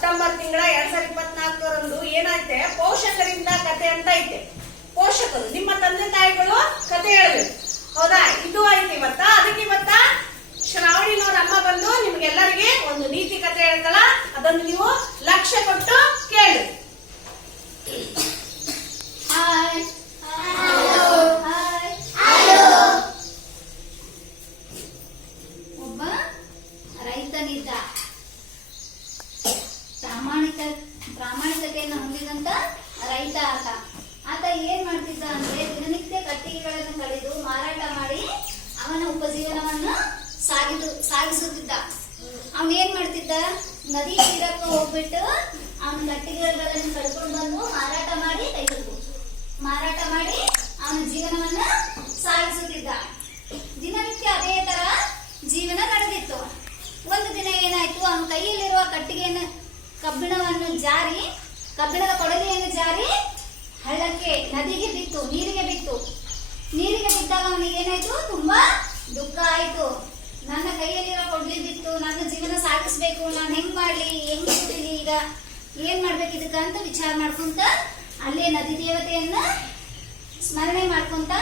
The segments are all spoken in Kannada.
ಸೆಪ್ಟೆಂಬರ್ ತಿಂಗಳ 2024ರಂದು ಏನೈತೆ ಪೋಷಕರಿಂದ ಕತೆ ಅಂತ ಐತೆ. ಪೋಷಕರು ನಿಮ್ಮ ತಂದೆ ತಾಯಿಗಳು ಕತೆ ಹೇಳ್ಬೇಕು, ಹೌದಾ? ಇದು ಐತಿ ಇವತ್ತ. ಅದಕ್ಕೆ ಇವತ್ತ ಶ್ರಾವಣಿನವ್ರ ಅಮ್ಮ ಬಂದು ನಿಮ್ಗೆಲ್ಲರಿಗೆ ಒಂದು ನೀತಿ ಕತೆ ಹೇಳ್ತಾಳ. ಅದನ್ನು ನೀವು ಲಕ್ಷ್ಯ ಕೊಟ್ಟು ಕೇಳಿ. ಒಬ್ಬ ರೈತನಿದ್ದ. ಪ್ರಾಮಾಣಿಕತೆಯನ್ನು ಹೊಂದಿದಂತ ರೈತ ಆತ ಏನ್ ಮಾಡ್ತಿದ್ದ ಅಂದ್ರೆ ದಿನನಿತ್ಯ ಕಟ್ಟಿಗೆಗಳನ್ನು ಕಡಿದು ಮಾರಾಟ ಮಾಡಿ ಅವನ ಉಪಜೀವನವನ್ನು ಸಾಗಿಸುತ್ತಿದ್ದ. ಅವನ್ ಏನ್ ಮಾಡ್ತಿದ್ದ, ನದಿ ತೀರಕ್ಕೆ ಹೋಗ್ಬಿಟ್ಟು ಅವನ ಕಟ್ಟಿಗೆಗಳನ್ನು ಕಡ್ಕೊಂಡು ಬಂದು ಮಾರಾಟ ಮಾಡಿ ಅವನ ಜೀವನವನ್ನ ಸಾಗಿಸುತ್ತಿದ್ದ. ದಿನನಿತ್ಯ ಅದೇ ತರ ಜೀವನ ನಡೆದಿತ್ತು. ಒಂದು ದಿನ ಏನಾಯ್ತು, ಅವನ ಕೈಯಲ್ಲಿರುವ ಕಬ್ಬಿಣದ ಕೊಡಲಿಯನ್ನು ಜಾರಿ ಹಳ್ಳಕ್ಕೆ, ನದಿಗೆ ಬಿತ್ತು, ನೀರಿಗೆ ಬಿದ್ದಾಗ ಅವನಿಗೆ ಏನಾಯ್ತು, ತುಂಬಾ ದುಃಖ ಆಯ್ತು. ನನ್ನ ಕೈಯಲ್ಲಿರೋ ಕೊಡ್ಲಿ ಬಿತ್ತು, ನನ್ನ ಜೀವನ ಸಾಗಿಸ್ಬೇಕು, ನಾನು ಹೆಂಗ್ ಮಾಡ್ಲಿ, ಹೆಂಗ್ ಸುಡಲಿ, ಈಗ ಏನ್ ಮಾಡ್ಬೇಕು ಇದಕ್ಕ ಅಂತ ವಿಚಾರ ಮಾಡ್ಕೊಂತ ಅಲ್ಲೇ ನದಿ ದೇವತೆಯನ್ನ ಸ್ಮರಣೆ ಮಾಡ್ಕೊಂತ,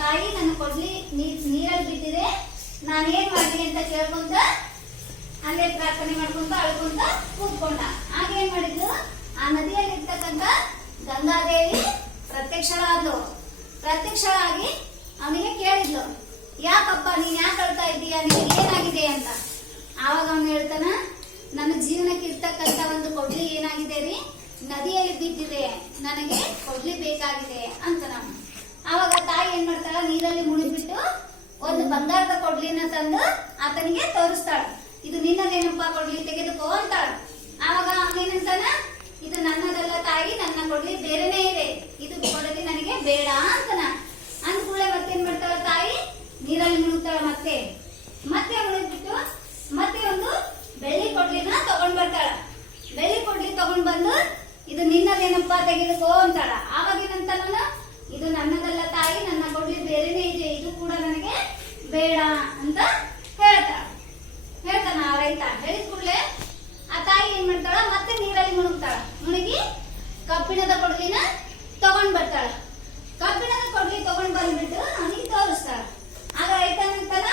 ತಾಯಿ ನನ್ನ ಕೊಡ್ಲಿ ನೀರಲ್ಲಿ ಬಿದ್ದಿದೆ, ನಾನೇನ್ ಮಾಡ್ಲಿ ಅಂತ ಕೇಳ್ಕೊಂತ ಅಲ್ಲೇ ಪ್ರಾರ್ಥನೆ ಮಾಡ್ಕೊಂತ ಅಳ್ಕೊಂತ ಕೂತ್ಕೊಂಡ. ಆಗ ಏನ್ ಮಾಡಿದ್ಲು, ಆ ನದಿಯಲ್ಲಿ ಇರ್ತಕ್ಕಂತ ಗಂಗಾದೇವಿ ಪ್ರತ್ಯಕ್ಷಳಾಗಿ ಅವನಿಗೆ ಕೇಳಿದ್ಲು, ಯಾಕಪ್ಪ ನೀನ್ ಯಾಕೆ ಅಳ್ತಾ ಇದ್ದೀಯ, ನಿನಗೆ ಏನಾಗಿದೆ ಅಂತ. ಆವಾಗ ಅವನು ಹೇಳ್ತಾನ, ನನ್ನ ಜೀವನಕ್ಕೆ ಇರ್ತಕ್ಕಂತ ಒಂದು ಕೊಡ್ಲಿ ಏನಾಗಿದೆ ರೀ, ನದಿಯಲ್ಲಿ ಬಿದ್ದಿದೆ, ನನಗೆ ಕೊಡ್ಲಿ ಬೇಕಾಗಿದೆ ಅಂತ ನಾವು. ಆವಾಗ ತಾಯಿ ಏನ್ ಮಾಡ್ತಾಳ, ನೀರಲ್ಲಿ ಮುಳುಗ್ಬಿಟ್ಟು ಒಂದು ಬಂಗಾರದ ಕೊಡ್ಲಿನ ತಂದು ಆತನಿಗೆ ತೋರಿಸ್ತಾಳ. ಇದು ನಿನ್ನದೇನಪ್ಪ, ಕೊಡ್ಲಿ ತೆಗೆದುಕೋ ಅಂತಾಳ. ಆವಾಗ ಅವನೇನಂತಾನ, ಇದು ನನ್ನದಲ್ಲ ತಾಯಿ, ನನ್ನ ಕೊಡ್ಲಿ ಬೇರೆನೇ ಇದೆ, ಇದು ಕೊಡಲಿ ನನಗೆ ಬೇಡ ಅಂತನ. ಅಂದ್ಕೂಳೆ ಮತ್ತೇನ್ ಮಾಡ್ತಾಳ ತಾಯಿ, ನೀರಲ್ಲಿ ಮುಳುಗ್ತಾಳ. ಮತ್ತೆ ಮುಳುಗ್ಬಿಟ್ಟು ಮತ್ತೆ ಒಂದು ಬೆಳ್ಳಿ ಕೊಡ್ಲಿನ ತಗೊಂಡ್ ಬರ್ತಾಳ. ಬೆಳ್ಳಿ ಕೊಡ್ಲಿ ತಗೊಂಡ್ ಬಂದು, ಇದು ನಿನ್ನದೇನಪ್ಪ ತೆಗೆದುಕೋ ಅಂತಾಳ. ಆವಾಗ ಏನಂತಾನ, ಇದು ನನ್ನದಲ್ಲ ತಾಯಿ, ನನ್ನ ಕೊಡ್ಲಿ ಬೇರೆನೇ ಇದೆ, ಇದು ಕೂಡ ನನಗೆ ಬೇಡ ಅಂತ ಹೇಳ್ತಾನ ಆ ರೈತ. ಹೇಳಿದ ಕೂಡಲೇ ಆ ತಾಯಿ ಏನ್ ಮಾಡ್ತಾಳ, ಮತ್ತೆ ನೀರಲ್ಲಿ ಮುಳುಗಿ ಕಬ್ಬಿಣದ ಕೊಡ್ಲಿನ ತಗೊಂಡ್ ಬರ್ತಾಳ. ಕಬ್ಬಿಣದ ಕೊಡ್ಲಿ ತಗೊಂಡ್ ಬಂದ್ಬಿಟ್ಟು ಅವನಿಗೆ ತೋರಿಸ್ತಾಳ. ಆಗ ರೈತ ಅಂತಾನ,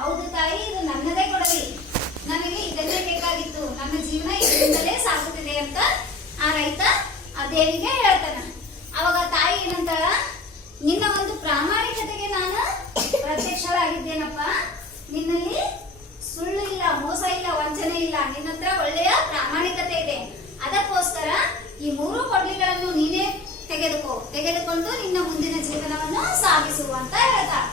ಹೌದು ತಾಯಿ, ಇದು ನನ್ನದೇ ಕೊಡಲಿ, ನನಗೆ ಇದನ್ನೇ ಬೇಕಾಗಿತ್ತು, ನನ್ನ ಜೀವನ ಇದರಿಂದಲೇ ಸಾಗುತ್ತಿದೆ ಅಂತ ಆ ರೈತ ಆ ದೇವಿಗೆ ಹೇಳ್ತಾನ. ಅವಾಗ ತಾಯಿ ಏನಂತಾಳ, ನಿನ್ನ ಒಂದು ಪ್ರಾಮಾಣಿಕತೆಗೆ ನಾನು ಪ್ರತ್ಯಕ್ಷಳಾಗಿದ್ದೇನಪ್ಪ, ನಿನ್ನಲ್ಲಿ ಸುಳ್ಳು ಇಲ್ಲ, ಮೋಸ ಇಲ್ಲ, ವಂಚನೆ ಇಲ್ಲ, ನಿನ್ನ ಹತ್ರ ಒಳ್ಳೆಯ ಪ್ರಾಮಾಣಿಕತೆ ಇದೆ. ಅದಕ್ಕೋಸ್ಕರ ಈ 3 ಕೊಡ್ಲಿಗಳನ್ನು ನೀನೇ ತೆಗೆದುಕೊಂಡು ನಿನ್ನ ಮುಂದಿನ ಜೀವನವನ್ನು ಸಾಗಿಸು ಅಂತ ಹೇಳ್ತಾಳ.